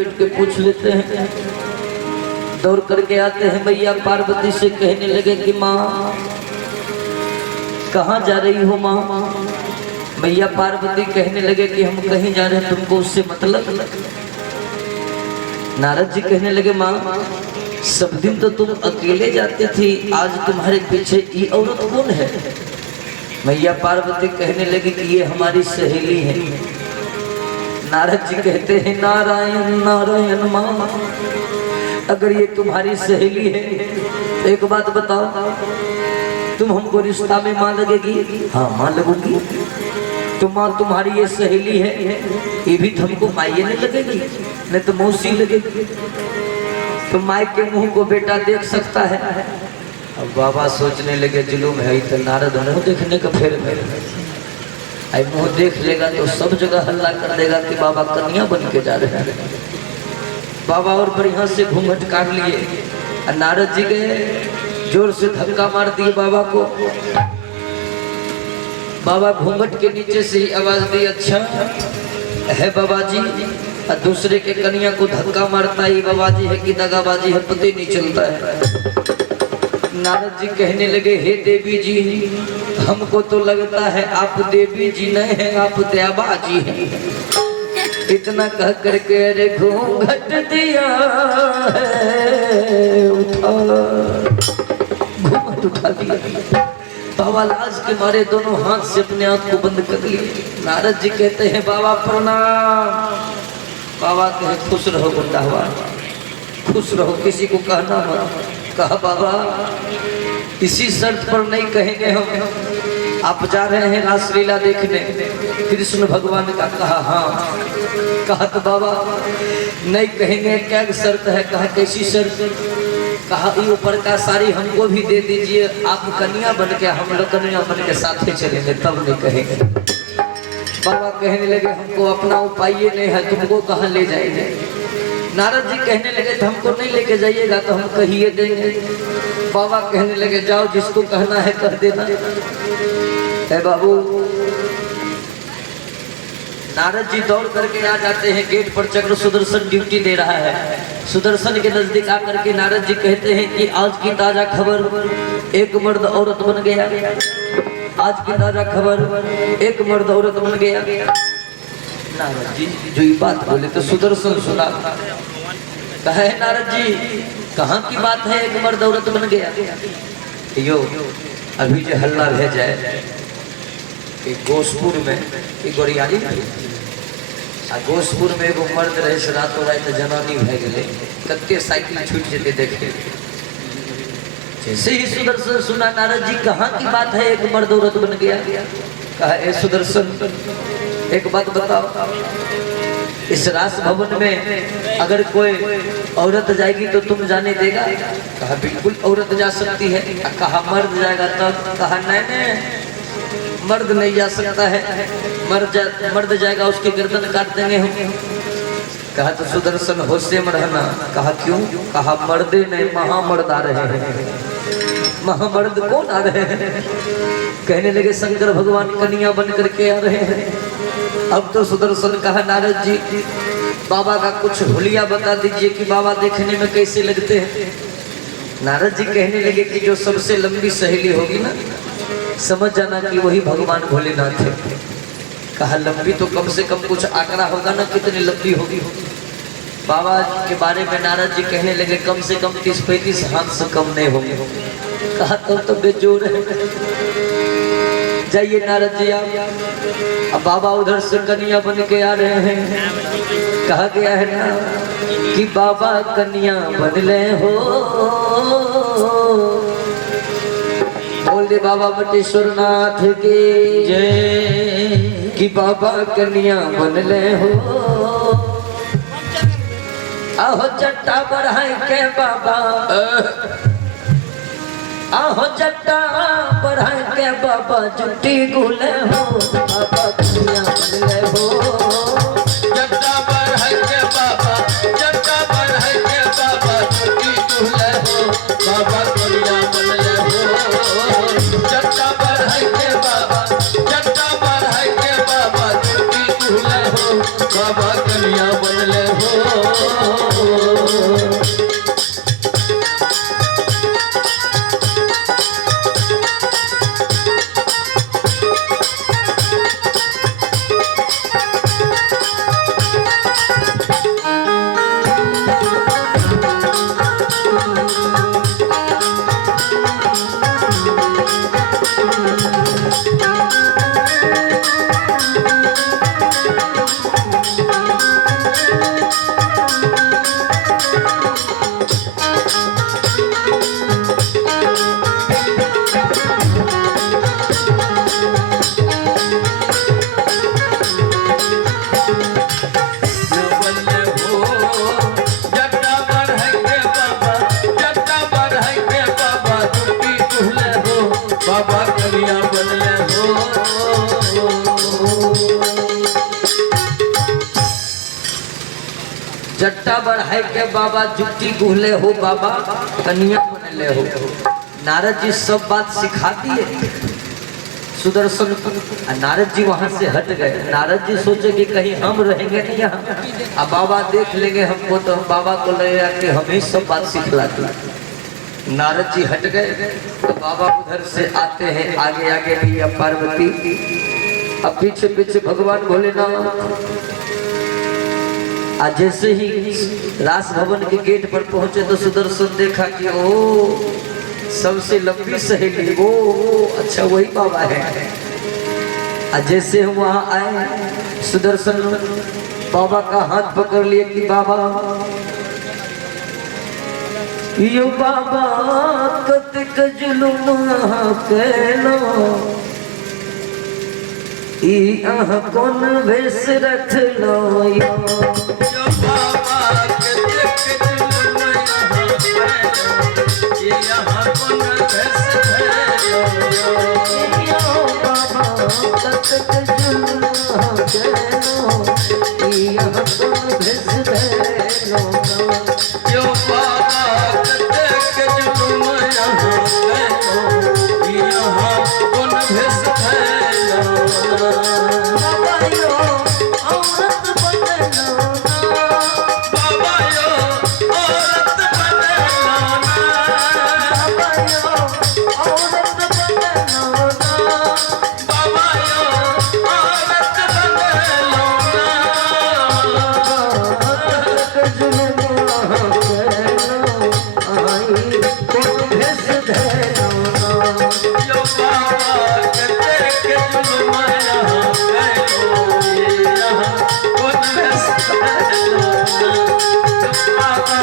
लपेट के पूछ लेते हैं। दौड़ करके आते हैं, मैया पार्वती से कहने लगे कि माँ कहाँ जा रही हो माँ। मैया पार्वती कहने लगे कि हम कहीं जा रहे हैं, तुमको उससे मतलब। नारद जी कहने लगे माँ सब दिन तो तुम अकेले जाती थी, आज तुम्हारे पीछे ये औरत कौन है। मैया पार्वती कहने लगी कि ये हमारी सहेली है। नारद जी कहते हैं नारायण नारायण माँ, अगर ये तुम्हारी सहेली है तो एक बात बताओ, तुम हमको रिश्ता में माँ लगेगी। हाँ माँ लगूंगी। तो माँ तुम्हारी ये सहेली है, ये भी तुमको माइये नहीं लगेगी, नहीं तो मौसी लगेगी। तो माई के मुंह को बेटा देख सकता है। अब बाबा सोचने लगे जुलूम है तो नारद मुंह देखने का फेर आई मुंह देख लेगा तो सब जगह हल्ला कर देगा कि बाबा कन्या बन के जा रहे हैं। बाबा और बढ़िया से घूंघट काट लिए। नारद जी गए, जोर से धक्का मार दिए बाबा को। बाबा घूंघट के नीचे से ही आवाज दी, अच्छा है बाबा जी। और दूसरे के कन्या को धक्का मारता है बाबा जी है कि दगाबाजी है पता ही नहीं चलता है। नारद जी कहने लगे हे देवी जी, हमको तो लगता है आप देवी जी नहीं है, आप दयाबा जी हैं। इतना कह करके अरे घूंघट दिया है उठा, घूंघट उठा दिया। बाबा लाज के मारे दोनों हाथ से अपने आंख को बंद कर लिए। नारद जी कहते हैं बाबा प्रणाम। बाबा कहे खुश रहो गुंडा हुआ, खुश रहो, किसी को कहना मत। कहा बाबा इसी शर्त पर नहीं कहेंगे हम, आप जा रहे हैं रासलीला देखने कृष्ण भगवान का। कहा हाँ। कहा तो बाबा नहीं कहेंगे, क्या शर्त है। कहा कैसी शर्त। कहा ये ऊपर का साड़ी हमको भी दे दीजिए, आप कन्या बन के हम लोग कन्या बन के साथ ही चलेंगे तब नहीं कहेंगे। बाबा कहने लगे हमको अपना उपाय नहीं है, तुमको कहाँ ले जाएंगे। नारद जी कहने लगे तो हमको नहीं लेके जाइएगा तो हम कहिए देंगे। बाबा कहने लगे जाओ जिसको कहना है कह देना है बाबू। नारद जी दौड़ करके आ जाते हैं, गेट पर चक्र सुदर्शन ड्यूटी दे रहा है। सुदर्शन के नजदीक आकर के नारद जी कहते हैं कि आज की ताजा खबर, एक मर्द औरत बन गया। आज की ताजा खबर, एक मर्द औरत बन गया। नारद जी जो ये बात बोले तो सुदर्शन सुना। कहे नारद जी कहाँ की बात है, एक मर्द औरत बन गया। यो अभी जो हल्ला रह जाए कि गोसपुर में एक गोरियारी गोसपुर में एगो मर्द रहे से रातों रात जनानी भे गए, कत्ते साइकिल छूट जेते देखे। जैसे ही सुदर्शन सुना नारद जी कहाँ की बात है, एक मर्द औरत बन गया। कहा ए सुदर्शन एक बात बताओ, इस रास भवन में अगर कोई औरत जाएगी तो तुम जाने देगा। कहा बिल्कुल औरत जा सकती है। कहा मर्द जाएगा तब। कहा नहीं मर्द नहीं जा सकता है, मर्द जाएगा उसकी गर्दन काट देंगे हम। कहा तो सुदर्शन होशे में रहना। कहा क्यों। कहा मर्दे नहीं महामर्द आ रहे हैं। महामर्द कौन आ रहे हैं। कहने लगे शंकर भगवान कन्या बन करके आ रहे हैं। अब तो सुदर्शन कहा नारद जी बाबा का कुछ हुलिया बता दीजिए कि बाबा देखने में कैसे लगते हैं। नारद जी कहने लगे कि जो सबसे लंबी सहेली होगी ना, समझ जाना कि वही भगवान भोलेनाथ है। कहा लंबी तो कम से कम कुछ आंकड़ा होगा ना, कितनी लंबी होगी। बाबा के बारे में नारद जी कहने लगे कम से कम 30-35 हाथ से कम नहीं होंगे। कहा तब तो बेजोर है। जाइए नारद जी आप। अब बाबा उधर से कन्या बन के आ रहे हैं। कहा गया है ना कि बाबा कन्या बन ले हो। बोल दे बाबा बटेश्वर नाथ की जय। कि बाबा कन्या बन ले हो। आहो चट्टा बढ़ाई के बाबा, आहो चट्टा बढ़ाई के बाबा जुटी गुले हो। बाबा कन्या बन ले हो। चट्टा बढ़ाई के बाबा, चट्टा बढ़ाई के बाबा जुटी गुले हो। बाबा कन्या बन ले हो। चट्टा बढ़ाई के बाबा, चट्टा बढ़ाई के बाबा जुटी गुले हो। बाबा कन्या बन ले हो। जट्टा बढ़ाई के बाबा जुट्टी गुहले हो बाबा कन्या बनले हो। नारद जी सब बात सिखा दिए सुदर्शन को। नारद जी वहां से हट गए। नारद जी सोचे कि कहीं हम रहेंगे नहीं यहाँ, अब बाबा देख लेंगे हमको तो हम बाबा को लगेगा कि हम ही सब बात सिखलाते। नारद जी हट गए तो बाबा उधर से आते हैं, आगे आगे भैया पार्वती, अब पीछे पीछे भगवान भोलेनाथ। आज जैसे ही रास भवन के गेट पर पहुंचे तो सुदर्शन देखा कि ओ सबसे लंबी सहेली वो अच्छा वही बाबा है। आज जैसे हम वहां आए सुदर्शन बाबा का हाथ पकड़ लिए कि बाबा यो बाबा कतक जुलुम कैलो ई आह कौन भेस रख लो यो बाबा कतक जुलुम कैलो ई आह कौन भेस धैलो यो बाबा कतक जुलुम कैलो ई आह कौन भेस धैलो यो बाबा कतक जुलुम कैलो ई आह कौन भेस धैलो बाबा यो औरत बनलो बाबा यो औरत बनलो बाबा यो औरत बनलो बाबा यो औरत बनलो कतक जुलुम कैलो आई कौन भेस धैलो यो बाबा कतक जुलुम कैलो ई आह कौन भेस धैलो बाबा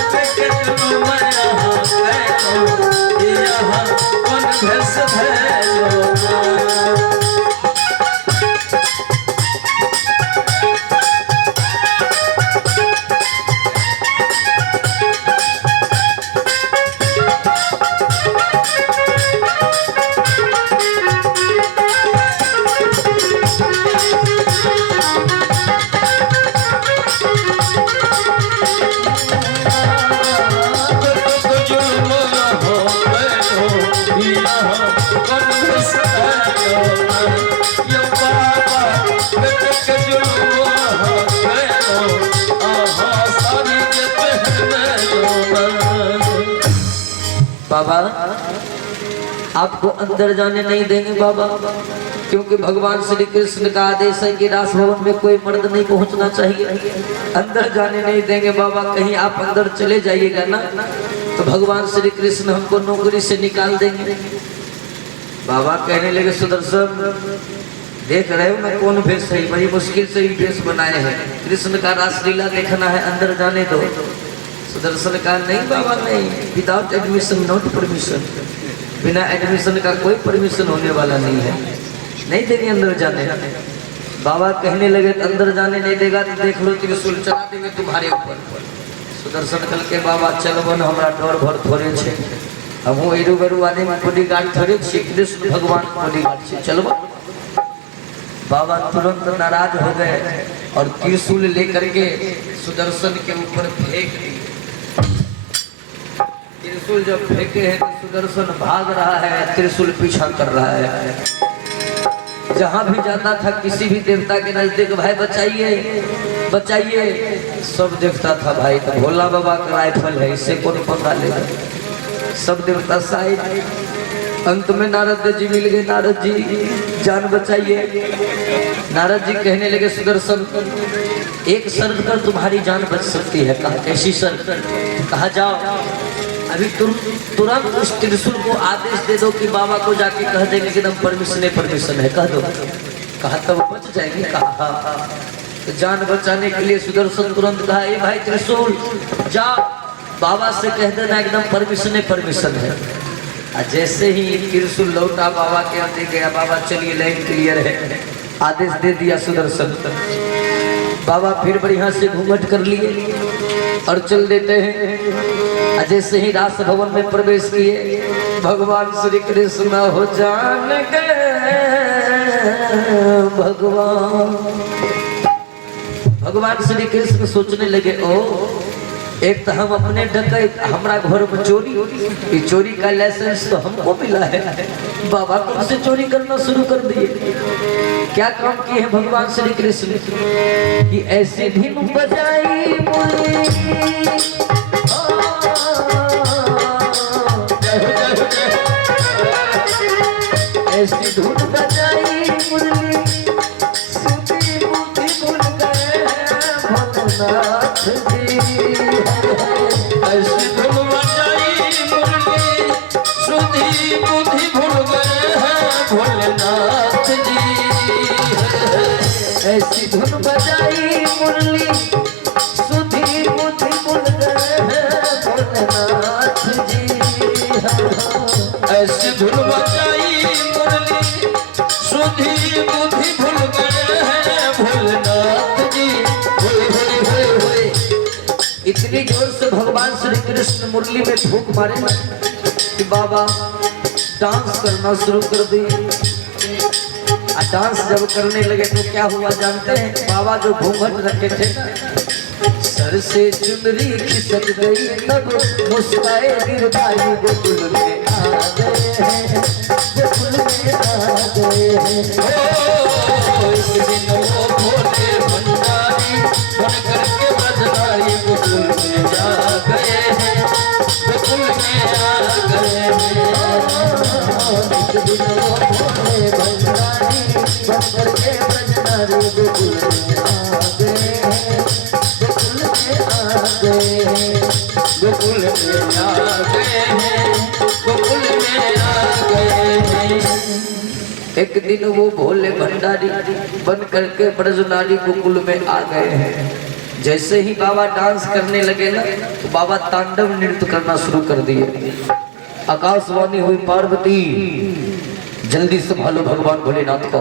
कतक जुलुम कैलो ई आह कौन भेस धैलो बाबा आपको अंदर जाने नहीं देंगे बाबा, क्योंकि भगवान श्री कृष्ण का आदेश है कि रास भवन में कोई मर्द नहीं पहुंचना चाहिए। अंदर जाने नहीं देंगे बाबा। कहीं आप अंदर चले जाइएगा ना तो भगवान श्री कृष्ण हमको नौकरी से निकाल देंगे। बाबा कहने लगे सुदर्शन देख रहे हो मैं कौन भेष है, बड़ी मुश्किल से ही भेष बनाए हैं, कृष्ण का रासलीला देखना है, अंदर जाने दो। सुदर्शन का नहीं बाबा नहीं, विदाउट एडमिशन नॉट परमिशन, बिना एडमिशन का कोई परमिशन होने वाला नहीं है, नहीं देंगे अंदर जाने। बाबा कहने लगे अंदर जाने नहीं देगा तो देख लो त्रिशूल चला देंगे तुम्हारे ऊपर। सुदर्शन कल के बाबा चल बन हमारा डर भर थोड़े छे, हम एरू बेरू आदमी बॉडीगार्ड थोड़े छे, कृष्ण भगवान बॉडीगार्ड छे, चलो। बाबा तुरंत नाराज हो गए और त्रिशूल लेकर के सुदर्शन के ऊपर फेंक दी। त्रिशूल जब फेंके हैं तो सुदर्शन भाग रहा है, त्रिशूल पीछा कर रहा है। जहां भी जाता था किसी भी देवता के नजदीक भाई बचाइए बचाइए, सब देखता था भाई तो भोला बाबा का राइफल है, इससे कौन पकड़ा लेगा। सब देवता साइड। अंत में नारद जी मिल गए। नारद जी जान बचाइए। नारद जी कहने लगे सुदर्शन एक शर्त पर तुम्हारी जान बच सकती है। कहा कैसी शर्त? कहा जाओ अभी तुम तुरंत उस त्रिशूल को आदेश दे दो कि बाबा को जाके कह देंगे कि एकदम परमिशन है, कह दो। कहा तब बच जाएगी। कहा हाँ। तो जान बचाने के लिए सुदर्शन तुरंत कहा ए भाई त्रिशूल जा बाबा से कह देना एकदम परमिशन है। जैसे ही त्रिशूल लौटा बाबा के अंदर गया, बाबा चलिए लाइन क्लियर है, आदेश दे दिया सुदर्शन। बाबा फिर बढ़िया से घूंघट कर लिए और चल देते हैं। जैसे ही रास भवन में प्रवेश किए भगवान श्री कृष्ण हो जान गए। भगवान भगवान श्री कृष्ण सोचने लगे, ओ एक तो हम अपने डकैत, हमारा घर में चोरी, ये चोरी का लाइसेंस तो हमको मिला है, बाबा कब से चोरी करना शुरू कर दिए। क्या काम किए हैं भगवान श्री कृष्ण कि ऐसे धुन बजाई मुरली, ऐसी धुन बजाई मुरली, सुधी बुद्धि भूल गए भोलेनाथ जी। ऐसी धुन बजाई मुरली, सुधी बुद्धि भूल गए हैं भोलेनाथ जी। ऐसी धुन बजाई मुरली, सुधी बुद्धि भूल गए हैं भोलेनाथ जी। ऐसी धुन बजाई मुरली, सुधी बुद्धि भूल गए हैं भोलेनाथ जी। होए होए होए होए। इतनी जोर से भगवान श्री कृष्ण मुरली में फूंक मारे ना कि बाबा डांस करना शुरू कर दिए। डांस जब करने लगे तो क्या हुआ जानते हैं? बाबा जो घूंघट रखे थे ना, सर से चुनरी खिसक गई, तब मुस्काए गिरधारी गोकुल में आ गए हैं, गोकुल में आ गए हैं। एक दिन वो भोले भंडारी बन करके ब्रजधारी गोकुल में आ गए हैं, गोकुल में आ गए हैं। एक दिन वो भोले भंडारी बन करके ब्रजधारी गोकुल में आ गए हैं, गोकुल में आ गए हैं, गोकुल में आ गए हैं, गोकुल में आ गए हैं। एक दिन वो भोले भंडारी बन करके ब्रजनारी गोकुल में आ गए हैं। जैसे ही बाबा डांस करने लगे ना, तो बाबा तांडव नृत्य करना शुरू कर दिए। आकाशवाणी हुई, पार्वती जल्दी संभालो भगवान भोलेनाथ को,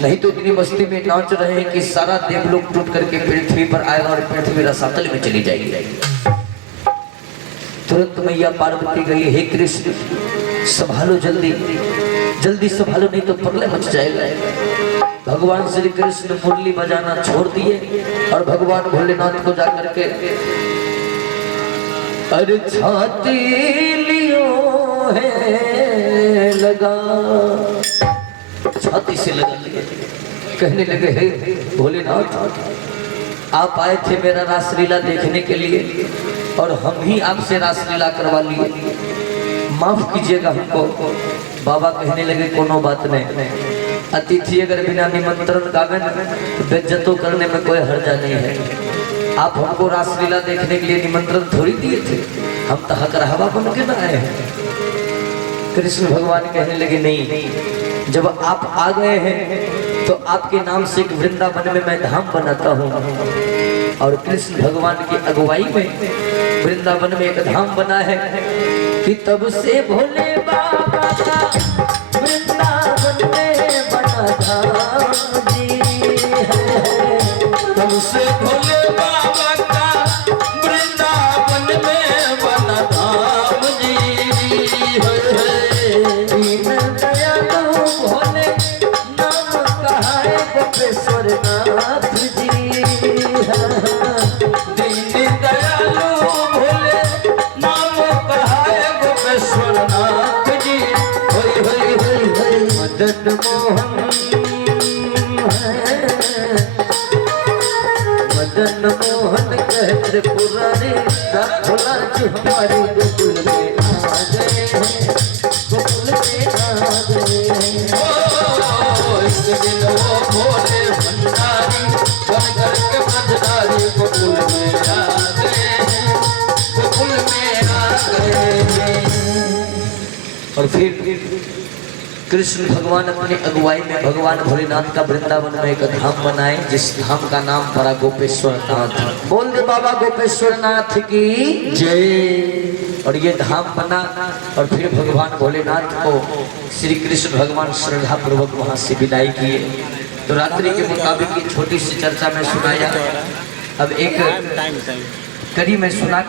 नहीं तो इतनी मस्ती में नाच रहे हैं कि सारा देवलोक टूट करके पृथ्वी पर आएगा और पृथ्वी रसातल में चली जाएगी। तुरंत मैया पार्वती गई, हे कृष्ण संभालो, जल्दी जल्दी संभालो, नहीं तो पगले मच जाएगा। भगवान श्री कृष्ण मुरली बजाना छोड़ दिए और भगवान भोलेनाथ को जाकर के अरे छाती लियो है लगा, छाती से लगा लिए, कहने लगे, हे भोलेनाथ आप आए थे मेरा रासलीला देखने के लिए और हम ही आपसे रासलीला करवा लिए, माफ कीजिएगा हमको। बाबा कहने लगे, कोनो बात नहीं, अतिथि अगर बिना निमंत्रण का आवे तो बेइज्जतो करने में कोई हर्जा नहीं है। आप हमको रासलीला देखने के लिए निमंत्रण थोड़ी दिए थे, हम तो हक रहवा बन के ना आए हैं। कृष्ण भगवान कहने लगे, नहीं, जब आप आ गए हैं तो आपके नाम से एक वृंदावन में मैं धाम बनाता हूँ। और कृष्ण भगवान की अगुवाई में वृंदावन में एक धाम बना है कि तब से भोले बाबा का वृंदावन में बना धाम जी है। तब से भोले बाबा का वृंदावन में बना धाम जी है। दीन दयालु भोले नाम कहाए गोपेश्वर नाथ जी है। दीन दयालु भोले नाम कहाए गोपेश्वर नाथ जी। होय होय होय होय मदन मोहन है, मदन मोहन कह त्रिपुरारी भोला जी हमारे गोकुल में आ गए हैं, गोकुल में आ गए हैं। एक दिन वो भोले भंडारी बन करके ब्रजधारी गोकुल में आ गए हैं, गोकुल में आ गए हैं। और फिर कृष्ण भगवान अपनी अगुवाई में भगवान भोलेनाथ का वृंदावन में एक धाम बनाए, जिस धाम का नाम पड़ा गोपेश्वर नाथ। बोल दे बाबा गोपेश्वर नाथ की जय। और ये धाम बना और फिर भगवान भोलेनाथ को श्री कृष्ण भगवान श्रद्धा पूर्वक वहां से विदाई किए। तो रात्रि के मुताबिक की छोटी सी चर्चा में सुनाया। अब एक कड़ी में सुना कर